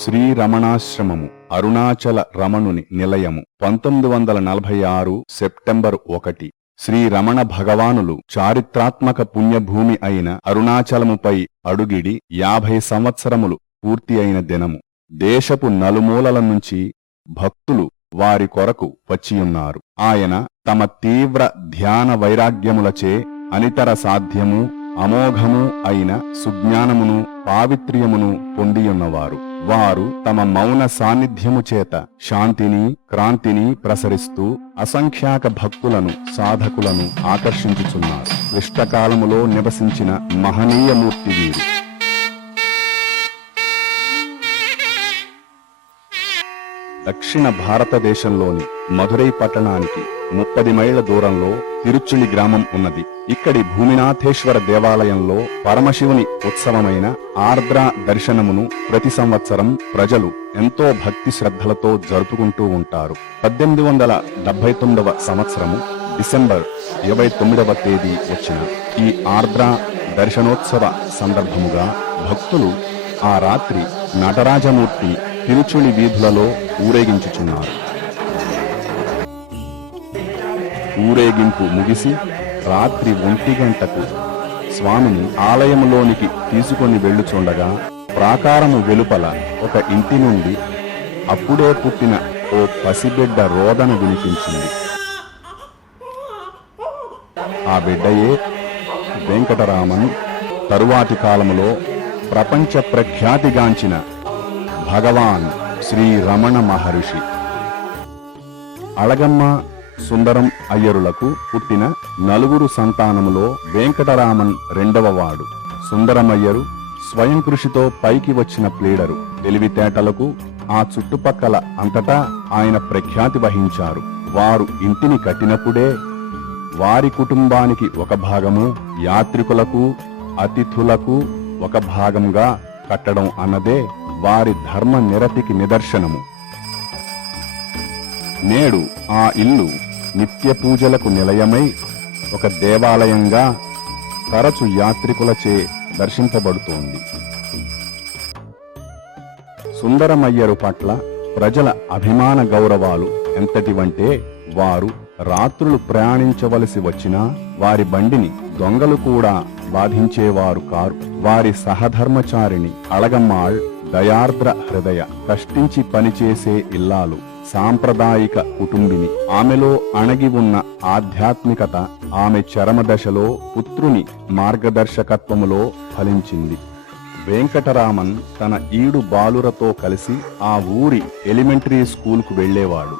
శ్రీ రమణాశ్రమము అరుణాచల రమణుని నిలయము 1946 September 1. Shri Ramana భగవానులు చారిత్రాత్మక పుణ్యభూమి అయిన అరుణాచలముపై అడుగిడి 50 సంవత్సరములు పూర్తి అయిన దినము. దేశపు నలుమూలల నుంచి భక్తులు వారి కొరకు వచ్చియున్నారు. ఆయన తమ తీవ్ర ధ్యాన వైరాగ్యములచే అనితర సాధ్యము అమోఘము అయిన సుజ్ఞానమును పావిత్ర్యమును పొందియున్నవారు. వారు తమ మౌన సాన్నిధ్యము చేత శాంతిని క్రాంతిని ప్రసరిస్తూ అసంఖ్యాక భక్తులను సాధకులను ఆకర్షించుచున్నారు. క్లిష్టకాలములో నివసించిన మహనీయమూర్తి వీరు. దక్షిణ భారతదేశంలోని మధురై పట్టణానికి 30 మైళ్ల దూరంలో తిరుచులి గ్రామం ఉన్నది. ఇక్కడి భూమినాథేశ్వర దేవాలయంలో పరమశివుని ఉత్సవమైన ఆర్ద్ర దర్శనమును ప్రతి సంవత్సరం ప్రజలు ఎంతో భక్తి శ్రద్ధలతో జరుపుకుంటూ ఉంటారు. 1879వ సంవత్సరము డిసెంబర్ 29వ తేదీ వచ్చిన ఈ ఆర్ద్ర దర్శనోత్సవ సందర్భముగా భక్తులు ఆ రాత్రి నటరాజమూర్తి తిరుచులి వీధులలో ఊరేగించుచున్నారు. ఊరేగింపు ముగిసి రాత్రి 1 గంటకు స్వామిని ఆలయములోనికి తీసుకొని వెళ్ళుచుండగా ప్రాకారము వెలుపల ఒక ఇంటి నుండి అప్పుడే పుట్టిన ఓ పసిబిడ్డ రోదన వినిపించింది. ఆ బిడ్డయే వెంకటరామన్, తరువాతి కాలములో ప్రపంచ ప్రఖ్యాతిగాంచిన భగవాన్ శ్రీ రమణ మహర్షి. అళగమ్మ సుందరం అయ్యరులకు పుట్టిన 4 సంతానములో వెంకటరామన్ 2వ వాడు. సుందరమయ్యరు స్వయం కృషితో పైకి వచ్చిన ప్లీడరు. తెలివితేటలకు ఆ చుట్టుపక్కల అంతటా ఆయన ప్రఖ్యాతి వహించారు. వారు ఇంటిని కట్టినప్పుడే వారి కుటుంబానికి ఒక భాగము, యాత్రికులకు అతిథులకు ఒక భాగంగా కట్టడం అన్నదే వారి ధర్మ నిరతికి నిదర్శనము. నేడు ఆ ఇల్లు నిత్య పూజలకు నిలయమై ఒక దేవాలయంగా తరచు యాత్రికులచే దర్శింపబడుతోంది. సుందరమయ్యరు పట్ల ప్రజల అభిమాన గౌరవాలు ఎంతటివంటే వారు రాత్రులు ప్రయాణించవలసి వచ్చినా వారి బండిని దొంగలు కూడా బాధించేవారు కారు. వారి సహధర్మచారిణి అళగమ్మాళ్ దయార్ద్ర హృదయ, కష్టించి పనిచేసే ఇల్లాలు, సాంప్రదాయిక కుటుంబిని. ఆమెలో అణగి ఉన్న ఆధ్యాత్మికత ఆమె చరమదశలో పుత్రుని మార్గదర్శకత్వములో ఫలించింది. వెంకటరామన్ తన ఈడు బాలురతో కలిసి ఆ ఊరి ఎలిమెంటరీ స్కూల్కు వెళ్లేవాడు.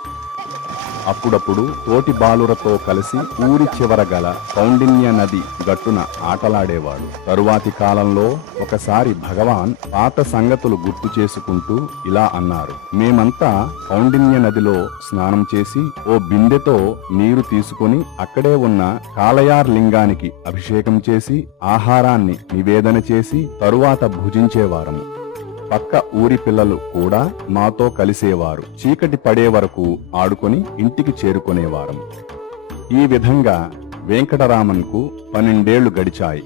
అప్పుడప్పుడు తోటి బాలురతో కలిసి ఊరి చివర గల కౌండిన్య నది గట్టున ఆటలాడేవాడు. తరువాతి కాలంలో ఒకసారి భగవాన్ పాత సంగతులు గుర్తు చేసుకుంటూ ఇలా అన్నారు: మేమంతా కౌండిన్య నదిలో స్నానం చేసి ఓ బిందెతో నీరు తీసుకుని అక్కడే ఉన్న కాళయార్ లింగానికి అభిషేకం చేసి ఆహారాన్ని నివేదన చేసి తరువాత భుజించేవారము. పక్క ఊరి పిల్లలు కూడా మాతో కలిసేవారు. చీకటి పడే వరకు ఆడుకొని ఇంటికి చేరుకునేవారం. ఈ విధంగా వెంకటరామన్కు 12 ఏళ్లు గడిచాయి.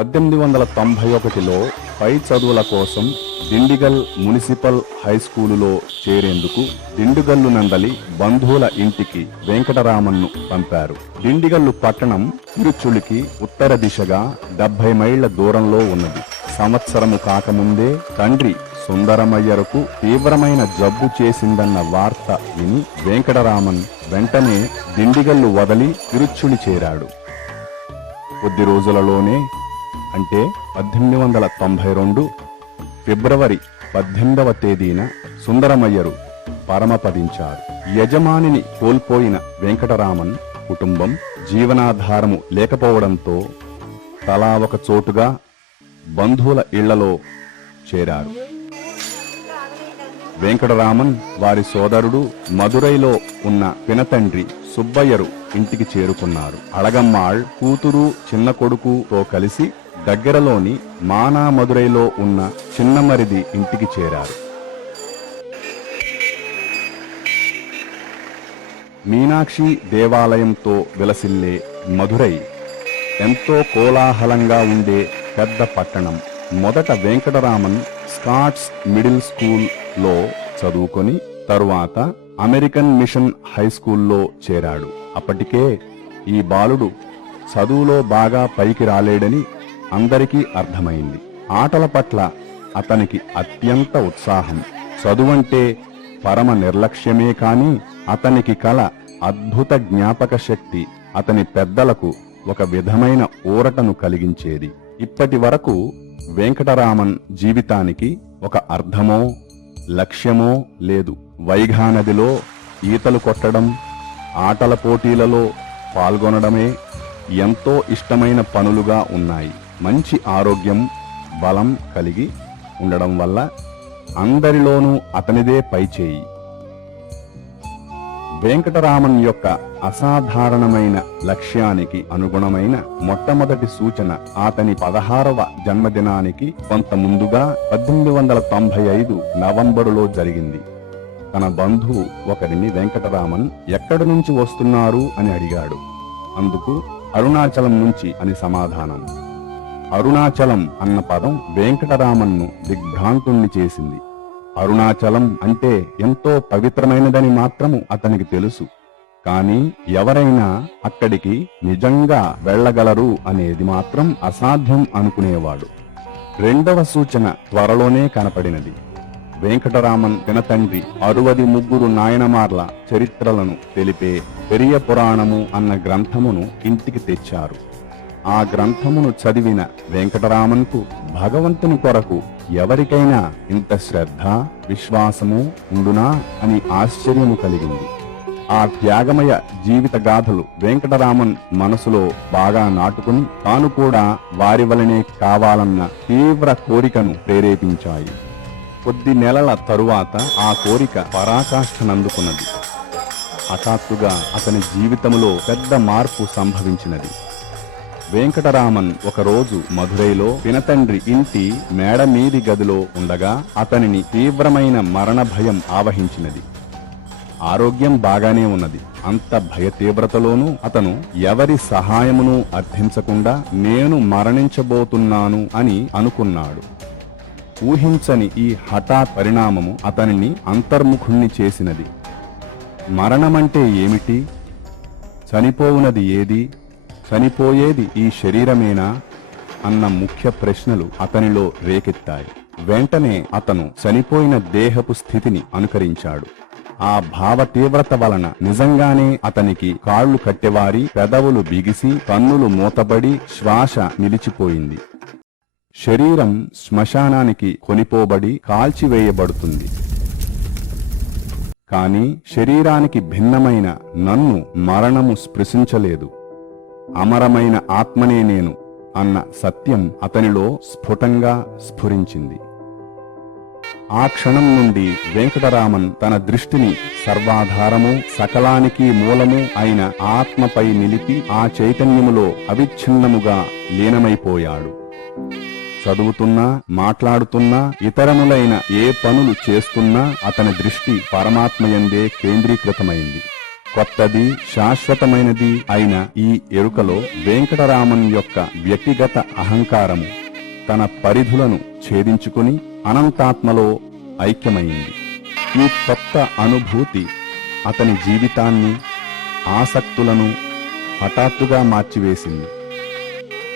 1891లో పై చదువుల కోసం దిండిగల్ మున్సిపల్ హైస్కూలులో చేరేందుకు దిండుగల్లు నందలి బంధువుల ఇంటికి వెంకటరామన్ను పంపారు. దిండిగల్లు పట్టణం తిరుచులికి ఉత్తర దిశగా 70 మైళ్ల దూరంలో ఉన్నది. సంవత్సరము కాకముందే తండ్రి సుందరమయ్యరకు తీవ్రమైన జబ్బు చేసిందన్న వార్త విని వెంకటరామన్ వెంటనే దిండిగల్లు వదలి తిరుచులి చేరాడు. కొద్ది రోజులలోనే, అంటే 1892 ఫిబ్రవరి 18వ తేదీన సుందరమయ్యరు పరమపదించారు. యజమానిని కోల్పోయిన వెంకటరామన్ కుటుంబం జీవనాధారము లేకపోవడంతో తలా ఒక చోటుగా బంధువుల ఇళ్లలో చేరారు. వెంకటరామన్ వారి సోదరుడు మదురైలో ఉన్న పినతండ్రి సుబ్బయ్యరు ఇంటికి చేరుకున్నారు. అళగమ్మాళ్ కూతురు చిన్న కొడుకుతో కలిసి దగ్గరలోని మానా మదురైలో ఉన్న చిన్నమరిది ఇంటికి చేరారు. మీనాక్షి దేవాలయంతో విలసిల్లే మదురై ఎంతో కోలాహలంగా ఉండే పెద్ద పట్టణం. మొదట వెంకటరామన్ స్కాట్స్ మిడిల్ స్కూల్లో చదువుకొని తరువాత అమెరికన్ మిషన్ హై స్కూల్లో చేరాడు. అప్పటికే ఈ బాలుడు చదువులో బాగా పైకి రాలేడని అందరికీ అర్థమైంది. ఆటల పట్ల అతనికి అత్యంత ఉత్సాహం. చదువంటే పరమ నిర్లక్ష్యమే కాని అతనికి కల అద్భుత జ్ఞాపక శక్తి అతని పెద్దలకు ఒక విధమైన ఊరటను కలిగించేది. ఇప్పటి వరకు వెంకటరామన్ జీవితానికి ఒక అర్థమో లక్ష్యమో లేదు. వైఘానదిలో ఈతలు కొట్టడం, ఆటల పోటీలలో పాల్గొనడమే ఎంతో ఇష్టమైన పనులుగా ఉన్నాయి. మంచి ఆరోగ్యం, బలం కలిగి ఉండడం వల్ల అందరిలోనూ అతనిదే పైచేయి. వెంకటరామన్ యొక్క అసాధారణమైన లక్ష్యానికి అనుగుణమైన మొట్టమొదటి సూచన అతని 16వ జన్మదినానికి కొంత ముందుగా 1895 నవంబరులో జరిగింది. తన బంధువు ఒకరిని వెంకటరామన్ ఎక్కడి నుంచి వస్తున్నారు అని అడిగాడు. అందుకు అరుణాచలం నుంచి అని సమాధానం. అరుణాచలం అన్న పదం వెంకటరామన్ను దిగ్భ్రాంతుణ్ణి చేసింది. అరుణాచలం అంటే ఎంతో పవిత్రమైనదని మాత్రము అతనికి తెలుసు. కాని ఎవరైనా అక్కడికి నిజంగా వెళ్ళగలరు అనేది మాత్రం అసాధ్యం అనుకునేవాడు. రెండవ సూచన త్వరలోనే కనపడినది. వెంకటరామన్ పినతండ్రి 63 నాయనమార్ల చరిత్రలను తెలిపే పెరియ పురాణము అన్న గ్రంథమును ఇంటికి తెచ్చారు. ఆ గ్రంథమును చదివిన వెంకటరామన్కు భగవంతుని కొరకు ఎవరికైనా ఇంత శ్రద్ధ, విశ్వాసము ఉండునా అని ఆశ్చర్యము కలిగింది. ఆ త్యాగమయ జీవిత గాథలు వెంకటరామన్ మనసులో బాగా నాటుకుని తాను కూడా వారి వలనే కావాలన్న తీవ్ర కోరికను ప్రేరేపించాయి. కొద్ది నెలల తరువాత ఆ కోరిక పరాకాష్ఠనందుకున్నది. హఠాత్తుగా అతని జీవితంలో పెద్ద మార్పు సంభవించినది. వెంకటరామన్ ఒకరోజు మధురైలో పినతండ్రి ఇంటి మేడ మీది గదిలో ఉండగా అతనిని తీవ్రమైన మరణ భయం ఆవహించినది. ఆరోగ్యం బాగానే ఉన్నది. అంత భయ తీవ్రతలోనూ అతను ఎవరి సహాయమును అర్థించకుండా నేను మరణించబోతున్నాను అని అనుకున్నాడు. ఊహించని ఈ హఠాత్ పరిణామము అతనిని అంతర్ముఖుణ్ణి చేసినది. మరణమంటే ఏమిటి? చనిపోవునది ఏది? చనిపోయేది ఈ శరీరమేనా అన్న ముఖ్య ప్రశ్నలు అతనిలో రేకెత్తాయి. వెంటనే అతను చనిపోయిన దేహపు స్థితిని అనుకరించాడు. ఆ భావ తీవ్రత వలన నిజంగానే అతనికి కాళ్లు కట్టెవారి, పెదవులు బిగిసి, కన్నులు మూతబడి, శ్వాస నిలిచిపోయింది. శరీరం శ్మశానానికి కొనిపోబడి కాల్చివేయబడుతుంది. కాని శరీరానికి భిన్నమైన నన్ను మరణము స్పృశించలేదు. అమరమైన ఆత్మనే నేను అన్న సత్యం అతనిలో స్ఫుటంగా స్ఫురించింది. ఆ క్షణం నుండి వెంకటరామన్ తన దృష్టిని సర్వాధారము, సకలానికి మూలము అయిన ఆత్మపై నిలిపి ఆ చైతన్యములో అవిచ్ఛిన్నముగా లీనమైపోయాడు. చదువుతున్నా, మాట్లాడుతున్నా, ఇతరములైన ఏ పనులు చేస్తున్నా అతని దృష్టి పరమాత్మయందే కేంద్రీకృతమైంది. కొత్తది, శాశ్వతమైనది అయిన ఈ ఎరుకలో వెంకటరామన్ యొక్క వ్యక్తిగత అహంకారము తన పరిధులను ఛేదించుకుని అనంతాత్మలో ఐక్యమైంది. ఈ కొత్త అనుభూతి అతని జీవితాన్ని, ఆసక్తులను హఠాత్తుగా మార్చివేసింది.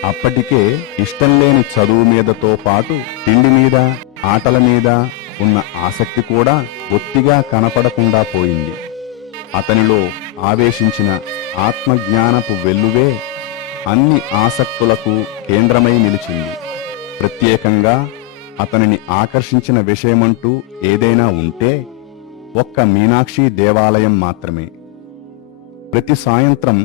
అప్పటికే ఇష్టం లేని చదువు మీదతో పాటు తిండి మీద, ఆటల మీద ఉన్న ఆసక్తి కూడా బొత్తిగా కనపడకుండా పోయింది. అతనిలో ఆవేశించిన ఆత్మజ్ఞానపు వెల్లువే అన్ని ఆసక్తులకు కేంద్రమై నిలిచింది. ప్రత్యేకంగా అతనిని ఆకర్షించిన విషయమంటూ ఏదైనా ఉంటే ఒక్క మీనాక్షి దేవాలయం మాత్రమే. ప్రతి సాయంత్రం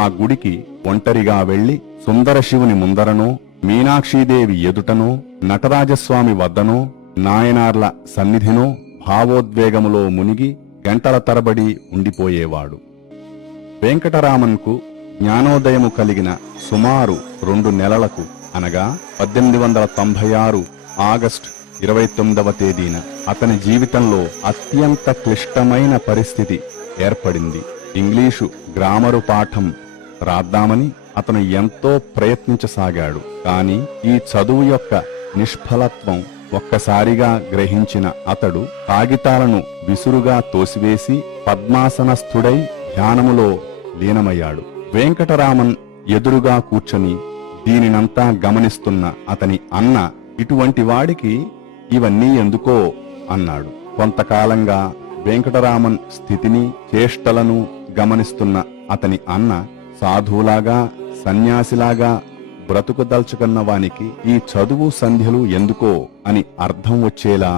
ఆ గుడికి ఒంటరిగా వెళ్లి సుందర శివుని ముందరనో, మీనాక్షీదేవి ఎదుటనో, నటరాజస్వామి వద్దనో, నాయనార్ల సన్నిధినో భావోద్వేగములో మునిగి గంటల తరబడి ఉండిపోయేవాడు. వెంకటరామన్కు జ్ఞానోదయము కలిగిన సుమారు 2 నెలలకు అనగా 1896 ఆగస్టు 29వ తేదీన అతని జీవితంలో అత్యంత క్లిష్టమైన పరిస్థితి ఏర్పడింది. ఇంగ్లీషు గ్రామరు పాఠం రాద్దామని అతను ఎంతో ప్రయత్నించసాగాడు. కాని ఈ చదువు యొక్క నిష్ఫలత్వం ఒక్కసారిగా గ్రహించిన అతడు కాగితాలను విసురుగా తోసివేసి పద్మాసనస్థుడై ధ్యానములో లీనమయ్యాడు. వెంకటరామన్ ఎదురుగా కూర్చొని దీనినంతా గమనిస్తున్న అతని అన్న, ఇటువంటి వాడికి ఇవన్నీ ఎందుకో అన్నాడు. కొంతకాలంగా వెంకటరామన్ స్థితిని చేష్టలను గమనిస్తున్న అతని అన్న, సాధువులాగా సన్యాసిలాగా బ్రతుకుదల్చుకున్న వానికి ఈ చదువు సంధ్యలు ఎందుకో అని అర్థం వచ్చేలా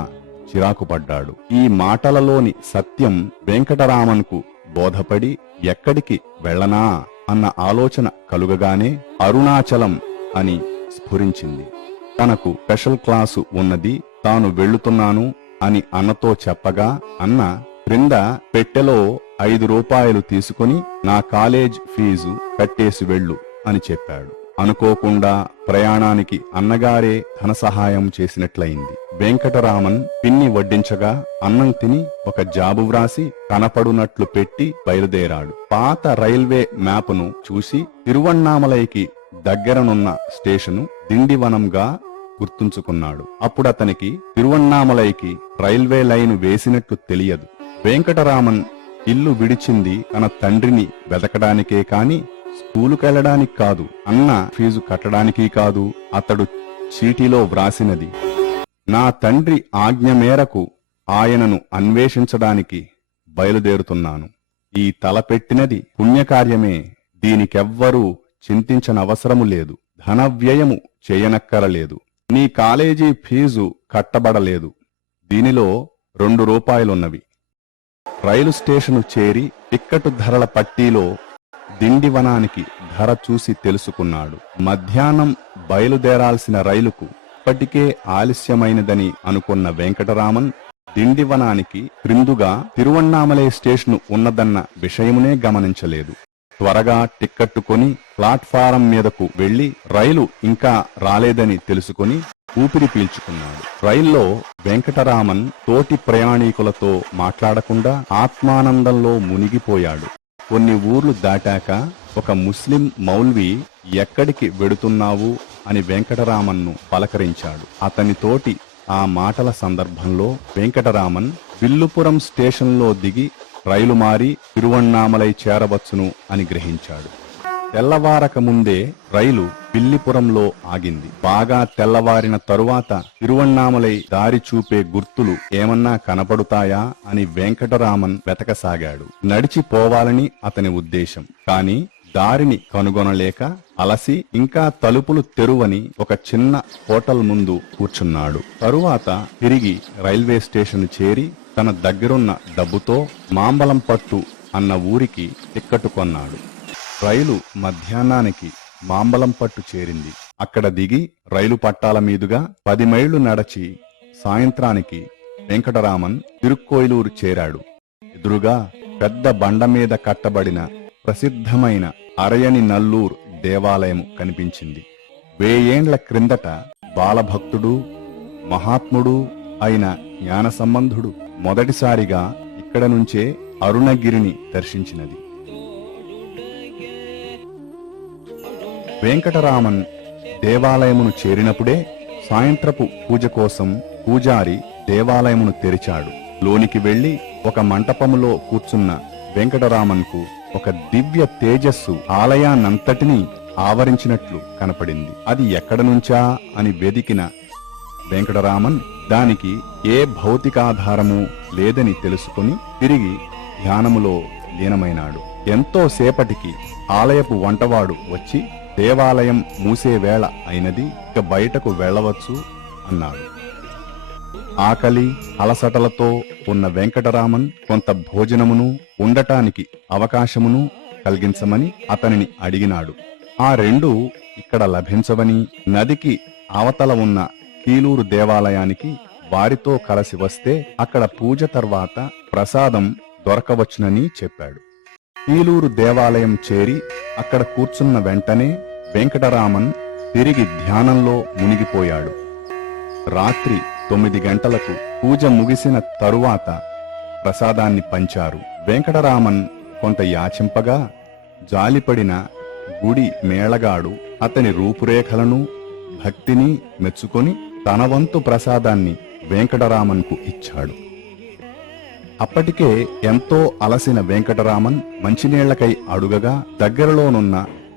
చిరాకుపడ్డాడు. ఈ మాటలలోని సత్యం వెంకటరామన్కు బోధపడి ఎక్కడికి వెళ్ళనా అన్న ఆలోచన కలుగగానే అరుణాచలం అని స్ఫురించింది. తనకు స్పెషల్ క్లాసు ఉన్నది, తాను వెళ్లుతున్నాను అని అన్నతో చెప్పగా, అన్న క్రింద పెట్టెలో 5 రూపాయలు తీసుకుని నా కాలేజ్ ఫీజు కట్టేసి వెళ్ళు అని చెప్పాడు. అనుకోకుండా ప్రయాణానికి అన్నగారే ధన సహాయం చేసినట్లయింది. వెంకటరామన్ పిన్ని వడ్డించగా అన్నం తిని ఒక జాబు వ్రాసి కనపడునట్లు పెట్టి బయలుదేరాడు. పాత రైల్వే మ్యాపును చూసి తిరువణ్ణామలైకి దగ్గరనున్న స్టేషను దిండివనంగా గుర్తుంచుకున్నాడు. అప్పుడతనికి తిరువణ్ణామలైకి రైల్వే లైను వేసినట్లు తెలియదు. వెంకటరామన్ ఇల్లు విడిచింది తన తండ్రిని వెతకడానికే కాని స్కూలుకెళ్లడానికి కాదు, అన్న ఫీజు కట్టడానికి కాదు. అతడు చీటీలో వ్రాసినది, నా తండ్రి ఆజ్ఞ మేరకు ఆయనను అన్వేషించడానికి బయలుదేరుతున్నాను. ఈ తలపెట్టినది పుణ్యకార్యమే, దీనికెవ్వరూ చింతించనవసరము లేదు, ధనవ్యయము చేయనక్కరలేదు. నీ కాలేజీ ఫీజు కట్టబడలేదు, దీనిలో 2 రూపాయలున్నవి. రైలు స్టేషను చేరి టిక్కటు ధరల పట్టీలో దిండివనానికి ధర చూసి తెలుసుకున్నాడు. మధ్యాహ్నం బయలుదేరాల్సిన రైలుకు ఇప్పటికే ఆలస్యమైనదని అనుకున్న వెంకటరామన్ దిండివనానికి క్రిందుగా తిరువణ్ణామలై స్టేషను ఉన్నదన్న విషయమునే గమనించలేదు. త్వరగా టిక్కెట్టు కొని ప్లాట్ఫారం మీదకు వెళ్లి రైలు ఇంకా రాలేదని తెలుసుకుని ఊపిరి పీల్చుకున్నాడు. రైల్లో వెంకటరామన్ తోటి ప్రయాణీకులతో మాట్లాడకుండా ఆత్మానందంలో మునిగిపోయాడు. కొన్ని ఊర్లు దాటాక ఒక ముస్లిం మౌల్వీ ఎక్కడికి వెడుతున్నావు అని వెంకటరామన్ను పలకరించాడు. అతనితోటి ఆ మాటల సందర్భంలో వెంకటరామన్ విల్లుపురం స్టేషన్లో దిగి రైలు మారి తిరువణ్ణామలై చేరవచ్చును అని గ్రహించాడు. తెల్లవారక ముందే రైలు విల్లిపురంలో ఆగింది. బాగా తెల్లవారిన తరువాత తిరువణ్ణామలై దారి చూపే గుర్తులు ఏమన్నా కనపడుతాయా అని వెంకటరామన్ వెతకసాగాడు. నడిచిపోవాలని అతని ఉద్దేశం. కాని దారిని కనుగొనలేక అలసి ఇంకా తలుపులు తెరువని ఒక చిన్న హోటల్ ముందు కూర్చున్నాడు. తరువాత తిరిగి రైల్వే స్టేషన్ చేరి తన దగ్గరున్న డబ్బుతో మాంబలంపట్టు అన్న ఊరికి టిక్కెట్టు కొన్నాడు. రైలు మధ్యాహ్నానికి మాంబలంపట్టు చేరింది. అక్కడ దిగి రైలు పట్టాల మీదుగా 10 మైళ్లు నడచి సాయంత్రానికి వెంకటరామన్ తిరుక్కోయిలూరు చేరాడు. ఎదురుగా పెద్ద బండ మీద కట్టబడిన ప్రసిద్ధమైన అరయని నల్లూర్ దేవాలయం కనిపించింది. 1000 ఏండ్ల క్రిందట బాలభక్తుడు మహాత్ముడు అయిన జ్ఞాన సంబంధుడు మొదటిసారిగా ఇక్కడ నుంచే అరుణగిరిని దర్శించినది. వెంకటరామన్ దేవాలయమును చేరినప్పుడే సాయంత్రపు పూజ కోసం పూజారి దేవాలయమును తెరిచాడు. లోనికి వెళ్లి ఒక మంటపములో కూర్చున్న వెంకటరామన్కు ఒక దివ్య తేజస్సు ఆలయాన్నంతటినీ ఆవరించినట్లు కనపడింది. అది ఎక్కడ నుంచా అని వెదికిన వెంకటరామన్ దానికి ఏ భౌతికాధారము లేదని తెలుసుకుని తిరిగి ధ్యానములో లీనమైనాడు. ఎంతో సేపటికి ఆలయపు వంటవాడు వచ్చి దేవాలయం మూసే వేళ అయినది, ఇక బయటకు వెళ్లవచ్చు అన్నాడు. ఆకలి అలసటలతో ఉన్న వెంకటరామన్ కొంత భోజనమును ఉండటానికి అవకాశమును కలిగించమని అతనిని అడిగినాడు. ఆ 2 ఇక్కడ లభించవని, నదికి అవతల ఉన్న కీలూరు దేవాలయానికి వారితో కలిసి వస్తే అక్కడ పూజ తర్వాత ప్రసాదం దొరకవచ్చునని చెప్పాడు. కీలూరు దేవాలయం చేరి అక్కడ కూర్చున్న వెంటనే వెంకటరామన్ తిరిగి ధ్యానంలో మునిగిపోయాడు. రాత్రి 9 గంటలకు పూజ ముగిసిన తరువాత ప్రసాదాన్ని పంచారు. వెంకటరామన్ కొంత యాచింపగా జాలిపడిన గుడి మేళగాడు అతని రూపురేఖలను భక్తిని మెచ్చుకొని తన వంతు ప్రసాదాన్ని వెంకటరామన్కు ఇచ్చాడు. అప్పటికే ఎంతో అలసిన వెంకటరామన్ మంచినీళ్లకై అడుగగా దగ్గరలోనున్న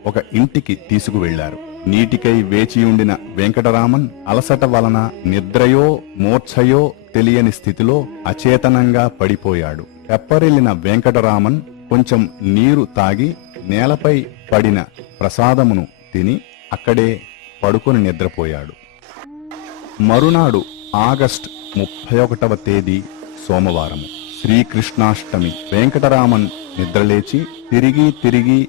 ఒక ఇంటికి తీసుకువెళ్లారు. నీటికై వేచియుండిన వెంకటరామన్ అలసట వలన నిద్రయో మూర్ఛయో తెలియని స్థితిలో అచేతనంగా పడిపోయాడు. తెప్పరిల్లిన వెంకటరామన్ కొంచెం నీరు తాగి నేలపై పడిన ప్రసాదమును తిని అక్కడే పడుకొని నిద్రపోయాడు. మరునాడు ఆగస్టు 31వ తేదీ సోమవారము, శ్రీకృష్ణాష్టమి. వెంకటరామన్ నిద్రలేచి తిరిగి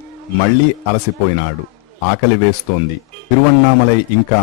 మళ్లీ అలసిపోయినాడు. ఆకలి వేస్తోంది. తిరువణ్ణామలై ఇంకా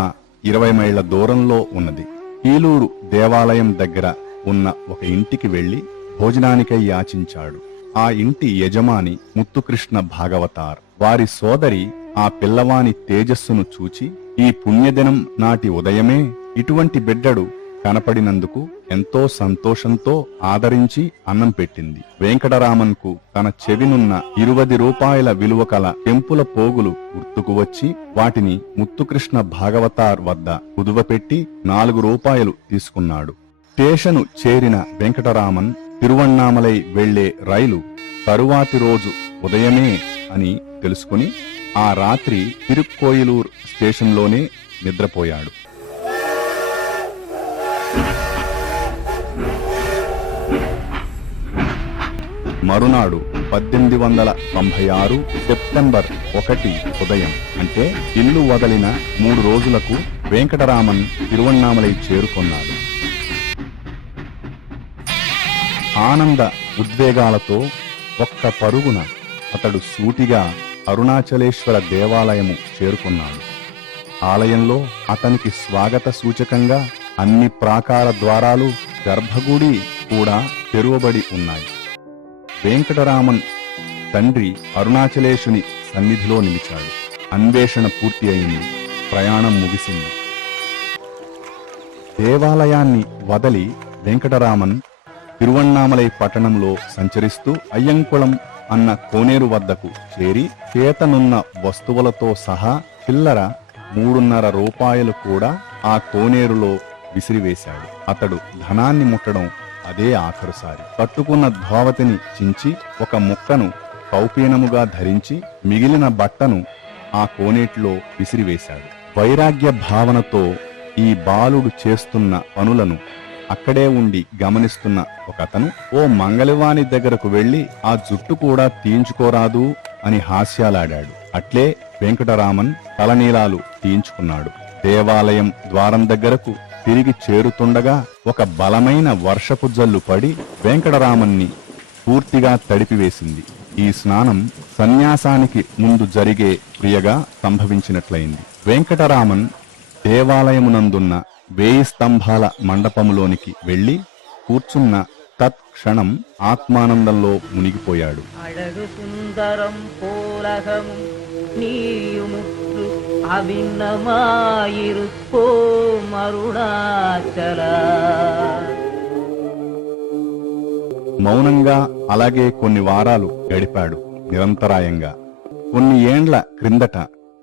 20 మైళ్ల దూరంలో ఉన్నది. కీలూరు దేవాలయం దగ్గర ఉన్న ఒక ఇంటికి వెళ్లి భోజనానికై యాచించాడు. ఆ ఇంటి యజమాని ముత్తుకృష్ణ భాగవతార్. వారి సోదరి ఆ పిల్లవాని తేజస్సును చూచి, ఈ పుణ్యదినం నాటి ఉదయమే ఇటువంటి బిడ్డడు కనపడినందుకు ఎంతో సంతోషంతో ఆదరించి అన్నం పెట్టింది. వెంకటరామన్కు తన చెవినున్న 20 రూపాయల విలువ కల పెంపుల పోగులు గుర్తుకు వచ్చి వాటిని ముత్తుకృష్ణ భాగవతార్ వద్ద కుదువపెట్టి 4 రూపాయలు తీసుకున్నాడు. స్టేషను చేరిన వెంకటరామన్ తిరువణ్ణామలై వెళ్లే రైలు తరువాతి రోజు ఉదయమే అని తెలుసుకుని ఆ రాత్రి తిరుక్కోయిలూర్ స్టేషన్లోనే నిద్రపోయాడు. మరునాడు 1896 సెప్టెంబర్ 1 ఉదయం, అంటే ఇల్లు వదిలిన 3 రోజులకు వెంకటరామన్ తిరువణ్ణామలై చేరుకున్నాడు. ఆనంద ఉద్వేగాలతో ఒక్క పరుగున అతడు సూటిగా అరుణాచలేశ్వర దేవాలయము చేరుకున్నాడు. ఆలయంలో అతనికి స్వాగత సూచకంగా అన్ని ప్రాకార ద్వారాలు, గర్భగుడి కూడా తెరువబడి ఉన్నాయి. వెంకటరామన్ తండ్రి అరుణాచలేశుని సన్నిధిలో నిలిచాడు. అన్వేషణ పూర్తి అయింది. ప్రయాణం ముగిసింది. దేవాలయాన్ని వదలి వెంకటరామన్ తిరువణ్ణామలై పట్టణంలో సంచరిస్తూ అయ్యంకుళం అన్న కోనేరు వద్దకు చేరి చేతనున్న వస్తువులతో సహా చిల్లర 3.5 రూపాయలు కూడా ఆ కోనేరులో విసిరివేశాడు. అతడు ధనాన్ని ముట్టడం అదే ఆఖరుసారి. కట్టుకున్న ధోవతిని చించి ఒక ముక్కను కౌపీనముగా ధరించి మిగిలిన బట్టను ఆ కోనేటిలో విసిరివేశాడు. వైరాగ్య భావనతో ఈ బాలుడు చేస్తున్న పనులను అక్కడే ఉండి గమనిస్తున్న ఒకతను, ఓ మంగళవాని దగ్గరకు వెళ్లి ఆ జుట్టు కూడా తీయించుకోరాదు అని హాస్యాలాడాడు. అట్లే వెంకటరామన్ తలనీలాలు తీయించుకున్నాడు. దేవాలయం ద్వారం దగ్గరకు తిరిగి చేరుతుండగా ఒక బలమైన వర్షపు జల్లు పడి వెంకటరామన్ని పూర్తిగా తడిపివేసింది. ఈ స్నానం సన్యాసానికి ముందు జరిగే క్రియగా సంభవించినట్లయింది. వెంకటరామన్ దేవాలయమునందున్న 1000 స్తంభాల మండపములోనికి వెళ్లి కూర్చున్న తత్క్షణం ఆత్మానందంలో మునిగిపోయాడు. అడగు సుందరం పోలగము నీయుముట్లు అవిన్నమాయిరుక్కో మరుణాచల. మౌనంగా అలాగే కొన్ని వారాలు గడిపాడు నిరంతరాయంగా. కొన్ని ఏండ్ల క్రిందట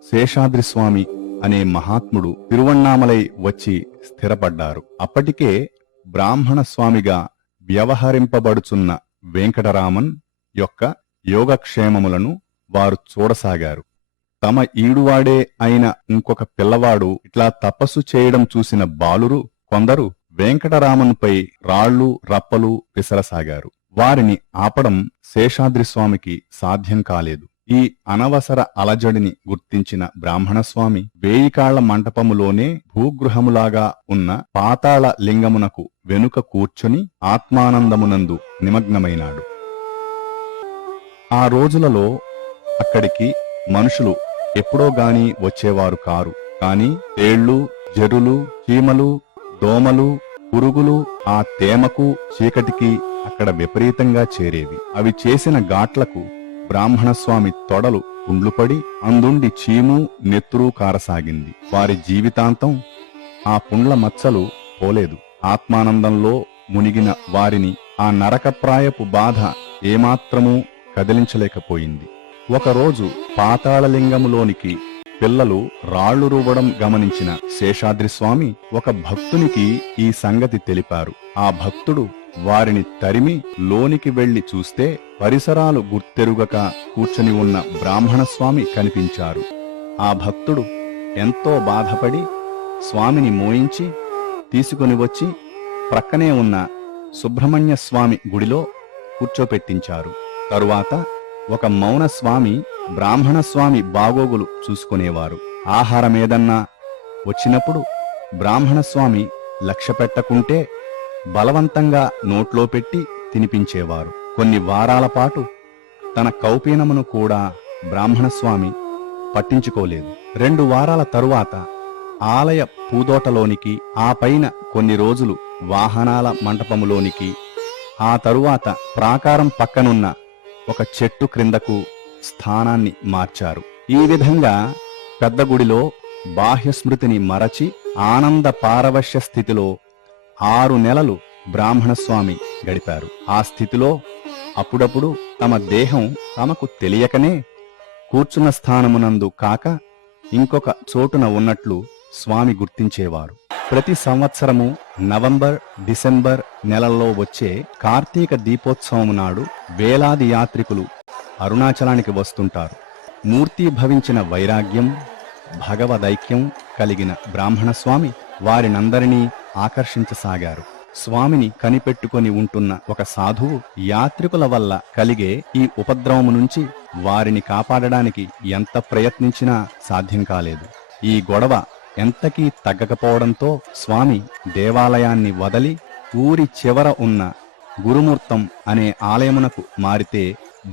శేషాద్రిస్వామి అనే మహాత్ముడు తిరువణ్ణామలై వచ్చి స్థిరపడ్డారు. అప్పటికే బ్రాహ్మణ స్వామిగా వ్యవహరింపబడుచున్న వెంకటరామన్ యొక్క యోగక్షేమములను వారు చూడసాగారు. తమ ఈడువాడే అయిన ఇంకొక పిల్లవాడు ఇట్లా తపస్సు చేయడం చూసిన బాలురు కొందరు వెంకటరామన్పై రాళ్లు రప్పలు విసరసాగారు. వారిని ఆపడం శేషాద్రిస్వామికి సాధ్యం కాలేదు. ఈ అనవసర అలజడిని గుర్తించిన బ్రాహ్మణస్వామి 1000 కాళ్ల మంటపములోనే భూగృహములాగా ఉన్న పాతాళ లింగమునకు వెనుక కూర్చుని ఆత్మానందమునందు నిమగ్నమైనాడు. ఆ రోజులలో అక్కడికి మనుషులు ఎప్పుడో గాని వచ్చేవారు కారు. కాని తేళ్లు, జరులు, చీమలు, దోమలు, పురుగులు ఆ తేమకు చీకటికి అక్కడ విపరీతంగా చేరేవి. అవి చేసిన ఘాట్లకు బ్రాహ్మణస్వామి తొడలు కుండ్లుపడి అందుండి చీము నెత్తురు కారసాగింది. వారి జీవితాంతం ఆ పుండ్ల మచ్చలు పోలేదు. ఆత్మానందంలో మునిగిన వారిని ఆ నరకప్రాయపు బాధ ఏమాత్రమూ కదిలించలేకపోయింది. ఒకరోజు పాతాళలింగములోనికి పిల్లలు రాళ్లు రువ్వడం గమనించిన శేషాద్రి స్వామి ఒక భక్తునికి ఈ సంగతి తెలిపారు. ఆ భక్తుడు వారిని తరిమి లోనికి వెళ్లి చూస్తే పరిసరాలు గుర్తెరుగక కూర్చొని ఉన్న బ్రాహ్మణస్వామి కనిపించారు. ఆ భక్తుడు ఎంతో బాధపడి స్వామిని మోయించి తీసుకుని వచ్చి ప్రక్కనే ఉన్న సుబ్రహ్మణ్య స్వామి గుడిలో కూర్చోపెట్టించారు. తరువాత ఒక మౌన స్వామి బ్రాహ్మణస్వామి బాగోగులు చూసుకునేవారు. ఆహారమేదన్నా వచ్చినప్పుడు బ్రాహ్మణస్వామి లక్ష్య పెట్టకుంటే బలవంతంగా నోట్లో పెట్టి తినిపించేవారు. కొన్ని వారాల పాటు తన కౌపీనమును కూడా బ్రాహ్మణస్వామి పట్టించుకోలేదు. 2 వారాల తరువాత ఆలయ పూదోటలోనికి, ఆ పైన కొన్ని రోజులు వాహనాల మంటపములోనికి, ఆ తరువాత ప్రాకారం పక్కనున్న ఒక చెట్టు క్రిందకు స్థానాన్ని మార్చారు. ఈ విధంగా పెద్ద గుడిలో బాహ్యస్మృతిని మరచి ఆనంద పారవశ్య స్థితిలో 6 నెలలు బ్రాహ్మణస్వామి గడిపారు. ఆ స్థితిలో అప్పుడప్పుడు తమ దేహం తమకు తెలియకనే కూర్చున్న స్థానమునందు కాక ఇంకొక చోటున ఉన్నట్లు స్వామి గుర్తించేవారు. ప్రతి సంవత్సరము నవంబర్, డిసెంబర్ నెలల్లో వచ్చే కార్తీక దీపోత్సవం నాడు వేలాది యాత్రికులు అరుణాచలానికి వస్తుంటారు. మూర్తీభవించిన వైరాగ్యం, భగవదైక్యం కలిగిన బ్రాహ్మణస్వామి వారినందరినీ ఆకర్షించసాగారు. స్వామిని కనిపెట్టుకొని ఉంటున్న ఒక సాధువు యాత్రికుల వల్ల కలిగే ఈ ఉపద్రవము నుంచి వారిని కాపాడడానికి ఎంత ప్రయత్నించినా సాధ్యం కాలేదు. ఈ గొడవ ఎంతకీ తగ్గకపోవడంతో స్వామి దేవాలయాన్ని వదలి ఊరి చివర ఉన్న గురుమూర్తం అనే ఆలయమునకు మారితే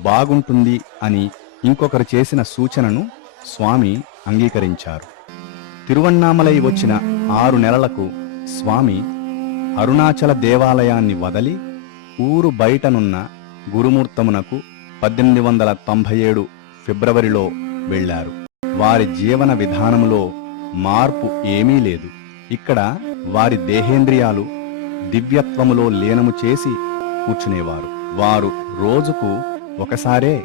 బాగుంటుంది అని ఇంకొకరు చేసిన సూచనను స్వామి అంగీకరించారు. తిరువణ్ణామలై వచ్చిన 6 నెలలకు స్వామి అరుణాచల దేవాలయాన్ని వదలి ఊరు బయటనున్న గురుమూర్తమునకు 1897 ఫిబ్రవరిలో వెళ్లారు. వారి జీవన విధానములో మార్పు ఏమీ లేదు. ఇక్కడ వారి దేహేంద్రియాలు దివ్యత్వములో లీనము చేసి కూర్చునేవారు. వారు రోజుకు ఒకసారే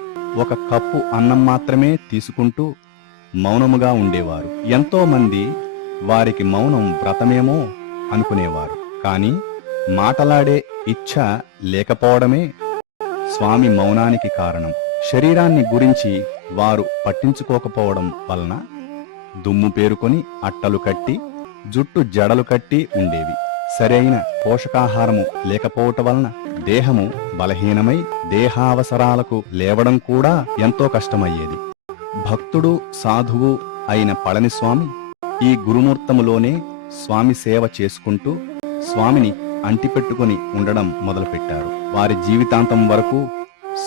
ఒక కప్పు అన్నం మాత్రమే తీసుకుంటూ మౌనముగా ఉండేవారు. ఎంతో మంది వారికి మౌనం వ్రతమేమో అనుకునేవారు. కాని మాటలాడే ఇచ్ఛ లేకపోవడమే స్వామి మౌనానికి కారణం. శరీరాన్ని గురించి వారు పట్టించుకోకపోవడం వలన దుమ్ము పేరుకొని అట్టలు కట్టి, జుట్టు జడలు కట్టి ఉండేవి. సరైన పోషకాహారము లేకపోవటం వలన దేహము బలహీనమై దేహావసరాలకు లేవడం కూడా ఎంతో కష్టమయ్యేది. భక్తుడు, సాధువు అయిన పళనిస్వామి ఈ గురుమూర్తములోనే స్వామి సేవ చేసుకుంటూ స్వామిని అంటిపెట్టుకుని ఉండడం మొదలుపెట్టారు. వారి జీవితాంతం వరకు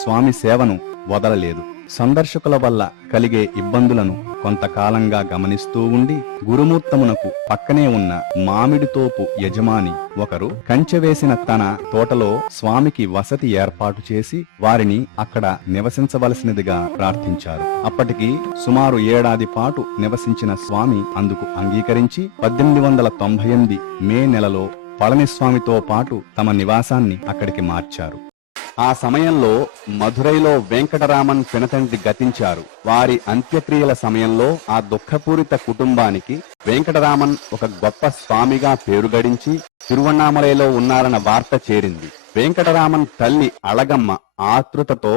స్వామి సేవను వదలలేదు. సందర్శకుల వల్ల కలిగే ఇబ్బందులను కొంతకాలంగా గమనిస్తూ ఉండి గురుమూర్తమునకు పక్కనే ఉన్న మామిడి తోపు యజమాని ఒకరు కంచె వేసిన తన తోటలో స్వామికి వసతి ఏర్పాటు చేసి వారిని అక్కడ నివసించవలసినదిగా ప్రార్థించారు. అప్పటికి సుమారు 1 ఏడాది పాటు నివసించిన స్వామి అందుకు అంగీకరించి 1898 మే నెలలో పళనిస్వామితో పాటు తమ నివాసాన్ని అక్కడికి మార్చారు. ఆ సమయంలో మధురైలో వెంకటరామన్ పినతండ్రి గతించారు. వారి అంత్యక్రియల సమయంలో ఆ దుఃఖపూరిత కుటుంబానికి వెంకటరామన్ ఒక గొప్ప స్వామిగా పేరు గడించి తిరువణ్ణామలైలో ఉన్నారన్న వార్త చేరింది. వెంకటరామన్ తల్లి అళగమ్మ ఆతృతతో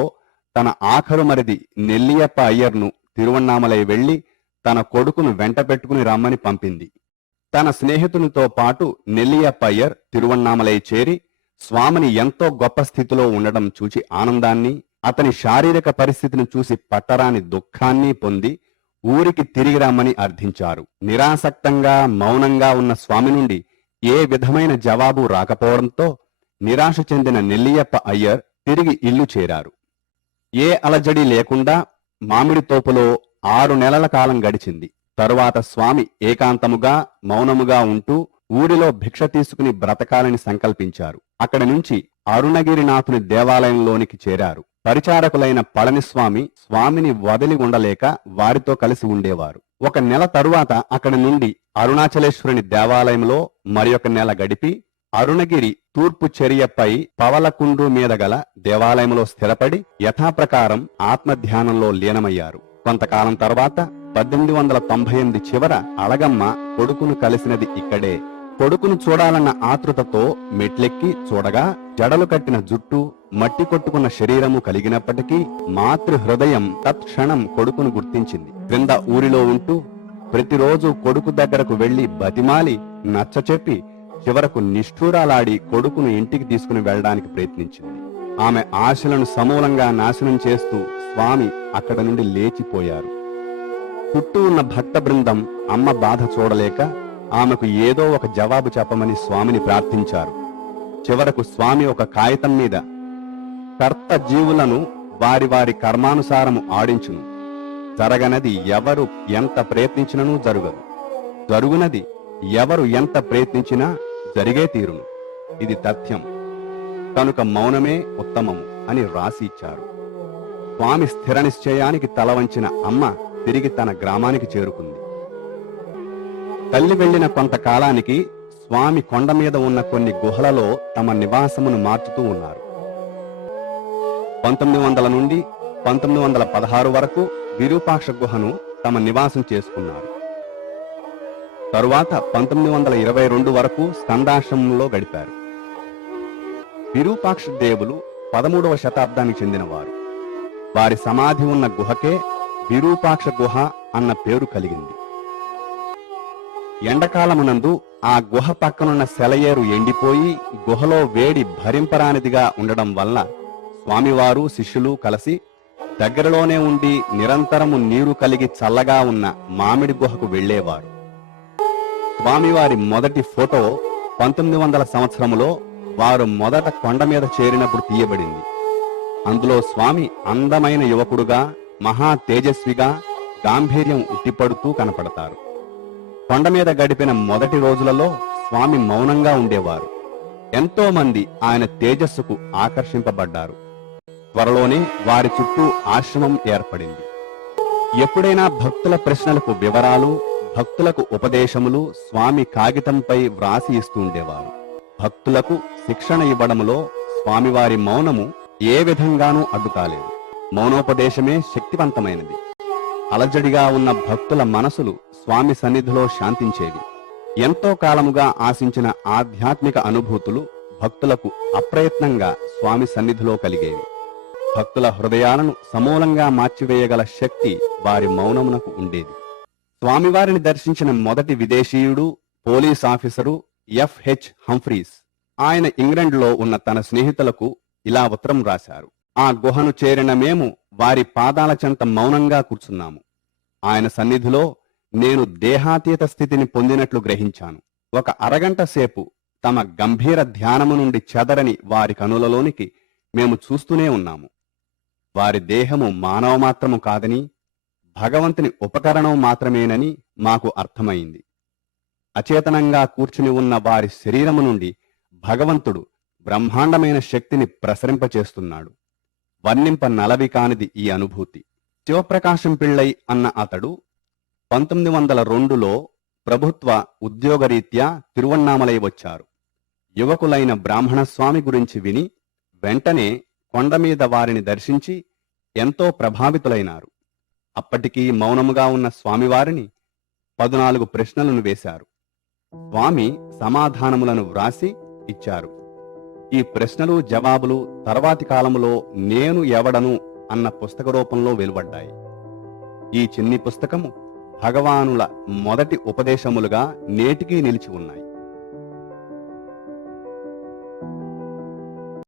తన ఆఖరు మరిది నెల్లియప్ప అయ్యర్ను తిరువణ్ణామలై వెళ్లి తన కొడుకును వెంట పెట్టుకుని రమ్మని పంపింది. తన స్నేహితునితో పాటు నెల్లియప్ప అయ్యర్ తిరువణ్ణామలై చేరి స్వామిని ఎంతో గొప్ప స్థితిలో ఉండడం చూచి ఆనందాన్ని, అతని శారీరక పరిస్థితిని చూసి పట్టరాని దుఃఖాన్ని పొంది ఊరికి తిరిగి రమ్మని అర్థించారు. నిరాసక్తంగా మౌనంగా ఉన్న స్వామి నుండి ఏ విధమైన జవాబు రాకపోవడంతో నిరాశ చెందిన నెల్లియప్ప అయ్యర్ తిరిగి ఇల్లు చేరారు. ఏ అలజడి లేకుండా మామిడి తోపులో 6 నెలల కాలం గడిచింది. తరువాత స్వామి ఏకాంతముగా మౌనముగా ఉంటూ ఊరిలో భిక్ష తీసుకుని బ్రతకాలని సంకల్పించారు. అక్కడి నుంచి అరుణగిరినాథుని దేవాలయంలోనికి చేరారు. పరిచారకులైన పళనిస్వామి స్వామిని వదిలి ఉండలేక వారితో కలిసి ఉండేవారు. 1 నెల తరువాత అక్కడి నుండి అరుణాచలేశ్వరుని దేవాలయంలో మరి1 నెల గడిపి అరుణగిరి తూర్పు చర్యపై పవలకుండు మీద గల దేవాలయంలో స్థిరపడి యథాప్రకారం ఆత్మధ్యానంలో లీనమయ్యారు. కొంతకాలం తర్వాత 1898 చివర అళగమ్మ కొడుకును కలిసినది ఇక్కడే. కొడుకును చూడాలన్న ఆతృతతో మెట్లెక్కి చూడగా జడలు కట్టిన జుట్టు, మట్టి కొట్టుకున్న శరీరము కలిగినప్పటికీ మాతృ హృదయం తత్క్షణం కొడుకును గుర్తించింది. క్రింద ఊరిలో ఉంటూ ప్రతిరోజు కొడుకు దగ్గరకు వెళ్లి బతిమాలి నచ్చచెప్పి చివరకు నిష్ఠూరాలాడి కొడుకును ఇంటికి తీసుకుని వెళ్లడానికి ప్రయత్నించింది. ఆమె ఆశలను సమూలంగా నాశనం చేస్తూ స్వామి అక్కడ నుండి లేచిపోయారు. చుట్టూ ఉన్న భక్త బృందం అమ్మ బాధ చూడలేక ఆమెకు ఏదో ఒక జవాబు చెప్పమని స్వామిని ప్రార్థించారు. చివరకు స్వామి ఒక కాగితం మీద కర్త జీవులను వారి వారి కర్మానుసారము ఆడించును, జరగనది ఎవరు ఎంత ప్రయత్నించినను జరుగదు, జరుగునది ఎవరు ఎంత ప్రయత్నించినా జరిగే తీరును, ఇది తథ్యం కనుక మౌనమే ఉత్తమము అని రాసి ఇచ్చారు. స్వామి స్థిర నిశ్చయానికి తల వంచిన అమ్మ తిరిగి తన గ్రామానికి చేరుకుంది. తల్లి వెళ్లిన కొంతకాలానికి స్వామి కొండ మీద ఉన్న కొన్ని గుహలలో తమ నివాసమును మార్చుతూ ఉన్నారు. 1900 నుండి 1916 వరకు విరూపాక్ష గుహను తమ నివాసం చేసుకున్నారు. తరువాత 1922 వరకు స్కందాశ్రమంలో గడిపారు. విరూపాక్ష దేవులు 13వ శతాబ్దానికి చెందినవారు. వారి సమాధి ఉన్న గుహకే విరూపాక్ష గుహ అన్న పేరు కలిగింది. ఎండకాలమునందు ఆ గుహ పక్కనున్న సెలయేరు ఎండిపోయి గుహలో వేడి భరింపరానిదిగా ఉండడం వల్ల స్వామివారు శిష్యులు కలిసి దగ్గరలోనే ఉండి నిరంతరము నీరు కలిగి చల్లగా ఉన్న మామిడి గుహకు వెళ్లేవారు. స్వామివారి మొదటి ఫోటో 1900 సంవత్సరములో వారు మొదట కొండ మీద చేరినప్పుడు తీయబడింది. అందులో స్వామి అందమైన యువకుడుగా, మహా తేజస్విగా, గాంభీర్యం ఉట్టిపడుతూ కనపడతారు. కొండ మీద గడిపిన మొదటి రోజులలో స్వామి మౌనంగా ఉండేవారు. ఎంతో మంది ఆయన తేజస్సుకు ఆకర్షింపబడ్డారు. త్వరలోనే వారి చుట్టూ ఆశ్రమం ఏర్పడింది. ఎప్పుడైనా భక్తుల ప్రశ్నలకు వివరాలు, భక్తులకు ఉపదేశములు స్వామి కాగితంపై వ్రాసి ఇస్తూ ఉండేవారు. భక్తులకు శిక్షణ ఇవ్వడములో స్వామివారి మౌనము ఏ విధంగానూ అడ్డుకాలేదు. మౌనోపదేశమే శక్తివంతమైనది. అలజడిగా ఉన్న భక్తుల మనసులు స్వామి సన్నిధిలో శాంతించేవి. ఎంతో కాలముగా ఆశించిన ఆధ్యాత్మిక అనుభూతులు భక్తులకు అప్రయత్నంగా స్వామి సన్నిధిలో కలిగేవి. భక్తుల హృదయాలను సమూలంగా మార్చివేయగల శక్తి వారి మౌనమునకు ఉండేది. స్వామివారిని దర్శించిన మొదటి విదేశీయుడు పోలీస్ ఆఫీసరు F.H. హంఫ్రీస్. ఆయన ఇంగ్లండ్లో ఉన్న తన స్నేహితులకు ఇలా ఉత్తరం రాశారు. ఆ గుహను చేరిన మేము వారి పాదాల చెంత మౌనంగా కూర్చున్నాము. ఆయన సన్నిధిలో నేను దేహాతీత స్థితిని పొందినట్లు గ్రహించాను. ఒక అరగంట సేపు తమ గంభీర ధ్యానము నుండి చెదరని వారి కనులలోనికి మేము చూస్తూనే ఉన్నాము. వారి దేహము మానవ మాత్రము కాదని, భగవంతుని ఉపకరణం మాత్రమేనని మాకు అర్థమైంది. అచేతనంగా కూర్చుని ఉన్న వారి శరీరము నుండి భగవంతుడు బ్రహ్మాండమైన శక్తిని ప్రసరింపచేస్తున్నాడు. వర్ణింప నలవి కానిది ఈ అనుభూతి. శివప్రకాశం పిళ్ళై అన్న అతడు 1902లో ప్రభుత్వ ఉద్యోగరీత్యా తిరువణ్ణామలై వచ్చారు. యువకులైన బ్రాహ్మణస్వామి గురించి విని వెంటనే కొండమీద వారిని దర్శించి ఎంతో ప్రభావితులైనారు. అప్పటికీ మౌనముగా ఉన్న స్వామివారిని 14 ప్రశ్నలను వేశారు. స్వామి సమాధానములను వ్రాసి ఇచ్చారు. ఈ ప్రశ్నలు జవాబులు తర్వాతి కాలములో నేను ఎవడను అన్న పుస్తక రూపంలో వెలువడ్డాయి. ఈ చిన్ని పుస్తకము భగవానుల మొదటి ఉపదేశములుగా నేటికీ నిలిచి ఉన్నాయి.